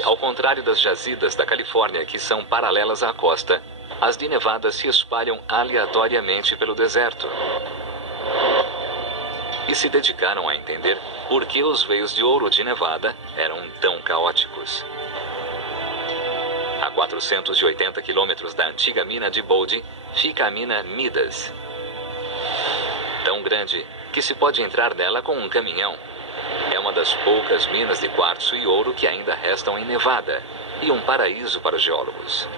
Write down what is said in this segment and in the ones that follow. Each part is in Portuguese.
Ao contrário das jazidas da Califórnia, que são paralelas à costa, as de Nevada se espalham aleatoriamente pelo deserto. E se dedicaram a entender por que os veios de ouro de Nevada eram tão caóticos. A 480 quilômetros da antiga mina de Bode fica a mina Midas. Tão grande que se pode entrar nela com um caminhão. É uma das poucas minas de quartzo e ouro que ainda restam em Nevada, e um paraíso para os geólogos.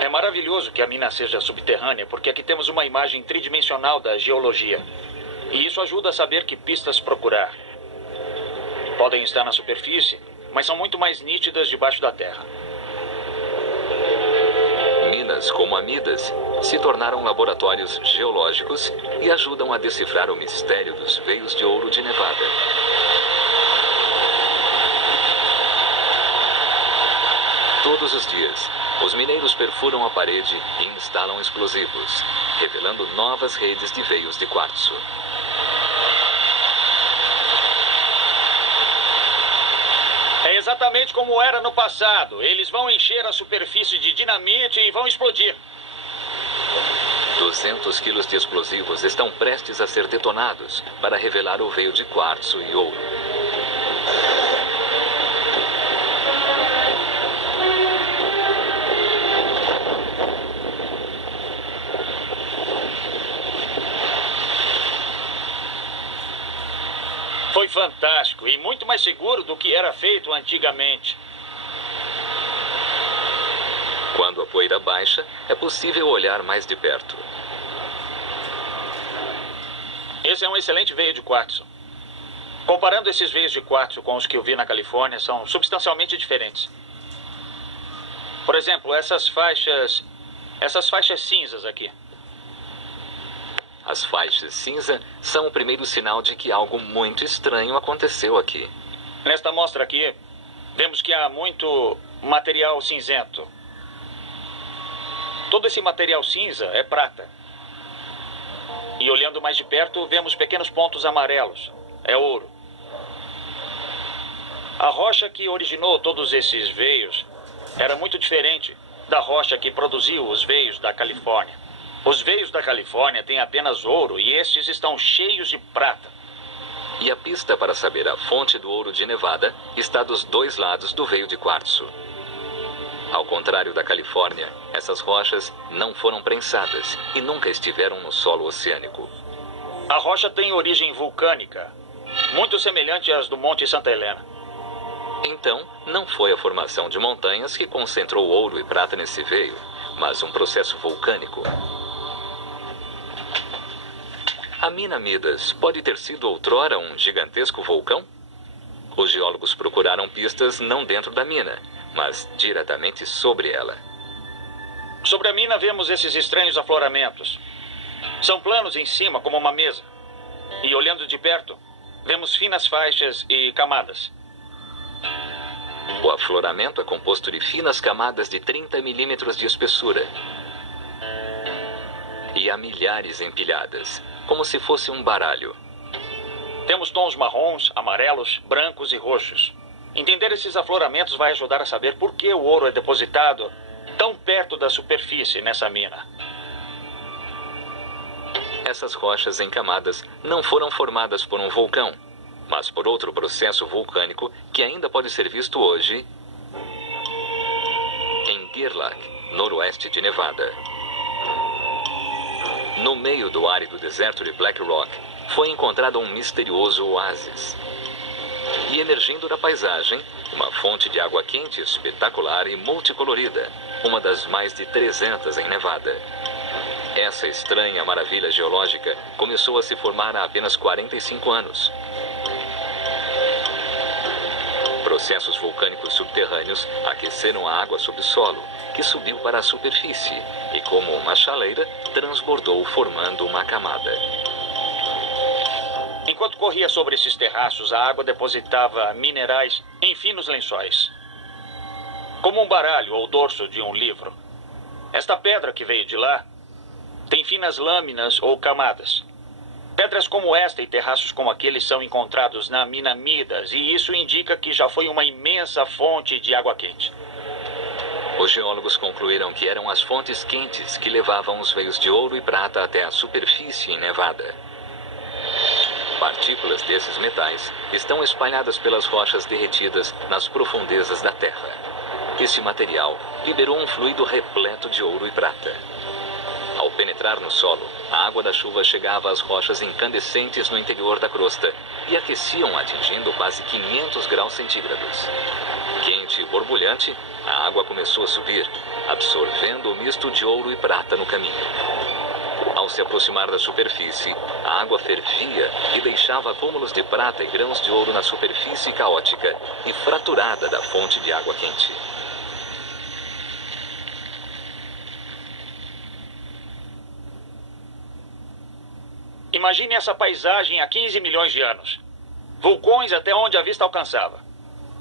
É maravilhoso que a mina seja subterrânea, porque aqui temos uma imagem tridimensional da geologia. E isso ajuda a saber que pistas procurar. Podem estar na superfície, mas são muito mais nítidas debaixo da terra. Minas como a Midas se tornaram laboratórios geológicos e ajudam a decifrar o mistério dos veios de ouro de Nevada. Todos os dias, os mineiros perfuram a parede e instalam explosivos, revelando novas redes de veios de quartzo. É exatamente como era no passado. Eles vão encher a superfície de dinamite e vão explodir. 200 quilos de explosivos estão prestes a ser detonados para revelar o veio de quartzo e ouro. Foi fantástico e muito mais seguro do que era feito antigamente. Quando a poeira baixa, é possível olhar mais de perto. Esse é um excelente veio de quartzo. Comparando esses veios de quartzo com os que eu vi na Califórnia, são substancialmente diferentes. Por exemplo, essas faixas cinzas aqui. As faixas cinza são o primeiro sinal de que algo muito estranho aconteceu aqui. Nesta amostra aqui, vemos que há muito material cinzento. Todo esse material cinza é prata. E olhando mais de perto, vemos pequenos pontos amarelos. É ouro. A rocha que originou todos esses veios era muito diferente da rocha que produziu os veios da Califórnia. Os veios da Califórnia têm apenas ouro e estes estão cheios de prata. E a pista para saber a fonte do ouro de Nevada está dos dois lados do veio de quartzo. Ao contrário da Califórnia, essas rochas não foram prensadas e nunca estiveram no solo oceânico. A rocha tem origem vulcânica, muito semelhante às do Monte Santa Helena. Então, não foi a formação de montanhas que concentrou ouro e prata nesse veio, mas um processo vulcânico. A mina Midas pode ter sido outrora um gigantesco vulcão? Os geólogos procuraram pistas não dentro da mina, mas diretamente sobre ela. Sobre a mina vemos esses estranhos afloramentos. São planos em cima, como uma mesa. E olhando de perto, vemos finas faixas e camadas. O afloramento é composto de finas camadas de 30 milímetros de espessura. E há milhares empilhadas, como se fosse um baralho. Temos tons marrons, amarelos, brancos e roxos. Entender esses afloramentos vai ajudar a saber por que o ouro é depositado tão perto da superfície nessa mina. Essas rochas em camadas não foram formadas por um vulcão, mas por outro processo vulcânico que ainda pode ser visto hoje em Girlach, noroeste de Nevada. No meio do árido deserto de Black Rock, foi encontrado um misterioso oásis. E emergindo da paisagem, uma fonte de água quente espetacular e multicolorida, uma das mais de 300 em Nevada. Essa estranha maravilha geológica começou a se formar há apenas 45 anos. Processos vulcânicos subterrâneos aqueceram a água sob o solo, que subiu para a superfície e, como uma chaleira, transbordou formando uma camada. Enquanto corria sobre esses terraços, a água depositava minerais em finos lençóis. Como um baralho ou dorso de um livro. Esta pedra que veio de lá tem finas lâminas ou camadas. Pedras como esta e terraços como aquele são encontrados na mina Midas, e isso indica que já foi uma imensa fonte de água quente. Os geólogos concluíram que eram as fontes quentes que levavam os veios de ouro e prata até a superfície em Nevada. Partículas desses metais estão espalhadas pelas rochas derretidas nas profundezas da Terra. Esse material liberou um fluido repleto de ouro e prata. Ao penetrar no solo, a água da chuva chegava às rochas incandescentes no interior da crosta e aqueciam, atingindo quase 500 graus centígrados. Quente e borbulhante, a água começou a subir, absorvendo o misto de ouro e prata no caminho. Ao se aproximar da superfície, a água fervia e deixava acúmulos de prata e grãos de ouro na superfície caótica e fraturada da fonte de água quente. Imagine essa paisagem há 15 milhões de anos. Vulcões até onde a vista alcançava.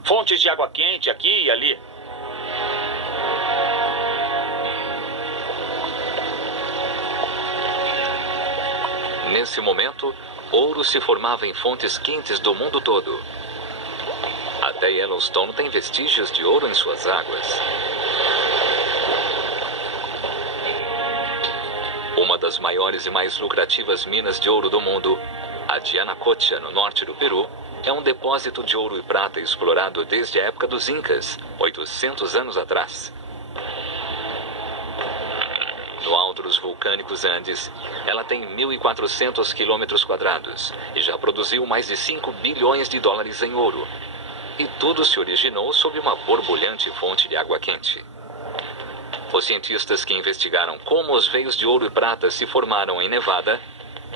Fontes de água quente aqui e ali. Nesse momento, ouro se formava em fontes quentes do mundo todo. Até Yellowstone tem vestígios de ouro em suas águas. Uma das maiores e mais lucrativas minas de ouro do mundo, a de Yanacocha, no norte do Peru, é um depósito de ouro e prata explorado desde a época dos Incas, 800 anos atrás. No alto dos vulcânicos Andes, ela tem 1.400 quilômetros quadrados e já produziu mais de 5 bilhões de dólares em ouro. E tudo se originou sob uma borbulhante fonte de água quente. Os cientistas que investigaram como os veios de ouro e prata se formaram em Nevada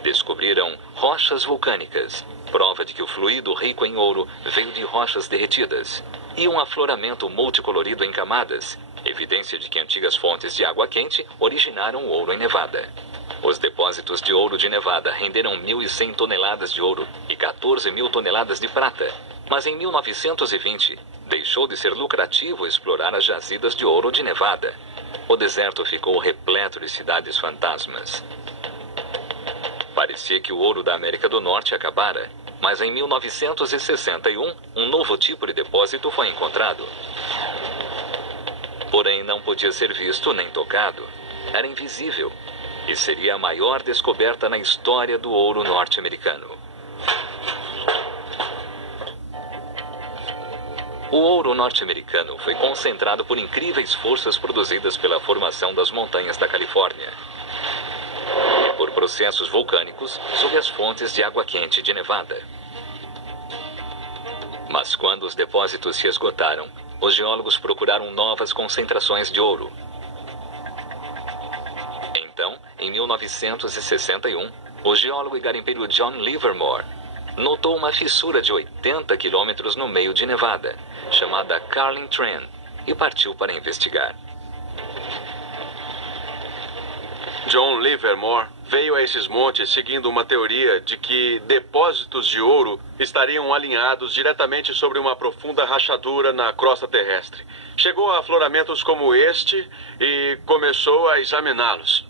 descobriram rochas vulcânicas, prova de que o fluido rico em ouro veio de rochas derretidas, e um afloramento multicolorido em camadas, evidência de que antigas fontes de água quente originaram o ouro em Nevada. Os depósitos de ouro de Nevada renderam 1.100 toneladas de ouro e 14.000 toneladas de prata, mas em 1920 deixou de ser lucrativo explorar as jazidas de ouro de Nevada. O deserto ficou repleto de cidades fantasmas. Parecia que o ouro da América do Norte acabara, mas em 1961, um novo tipo de depósito foi encontrado. Porém, não podia ser visto nem tocado. Era invisível e seria a maior descoberta na história do ouro norte-americano. O ouro norte-americano foi concentrado por incríveis forças produzidas pela formação das montanhas da Califórnia e por processos vulcânicos sob as fontes de água quente de Nevada. Mas quando os depósitos se esgotaram, os geólogos procuraram novas concentrações de ouro. Então, em 1961, o geólogo e garimpeiro John Livermore notou uma fissura de 80 quilômetros no meio de Nevada, chamada Carlin Trend, e partiu para investigar. John Livermore veio a esses montes seguindo uma teoria de que depósitos de ouro estariam alinhados diretamente sobre uma profunda rachadura na crosta terrestre. Chegou a afloramentos como este e começou a examiná-los.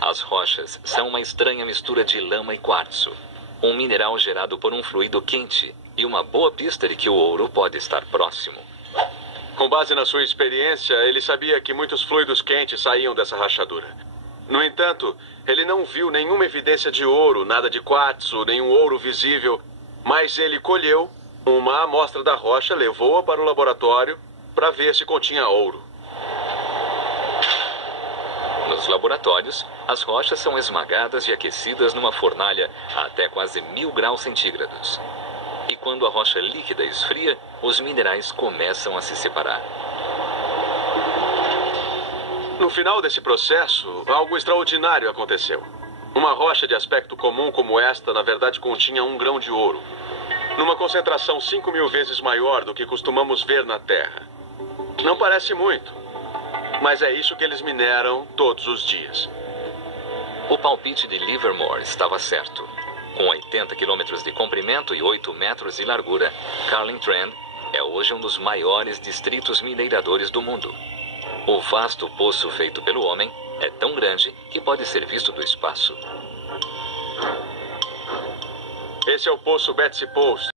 As rochas são uma estranha mistura de lama e quartzo, um mineral gerado por um fluido quente e uma boa pista de que o ouro pode estar próximo. Com base na sua experiência, ele sabia que muitos fluidos quentes saíam dessa rachadura. No entanto, ele não viu nenhuma evidência de ouro, nada de quartzo, nenhum ouro visível, mas ele colheu uma amostra da rocha, levou-a para o laboratório para ver se continha ouro. Nos laboratórios, as rochas são esmagadas e aquecidas numa fornalha a até quase 1.000 graus centígrados. E quando a rocha líquida esfria, os minerais começam a se separar. No final desse processo, algo extraordinário aconteceu. Uma rocha de aspecto comum como esta, na verdade, continha 1 grão de ouro, numa concentração 5.000 vezes maior do que costumamos ver na Terra. Não parece muito, mas é isso que eles mineram todos os dias. O palpite de Livermore estava certo. Com 80 quilômetros de comprimento e 8 metros de largura, Carlin Trend é hoje um dos maiores distritos mineradores do mundo. O vasto poço feito pelo homem É tão grande que pode ser visto do espaço. Esse é o poço Betsy Post.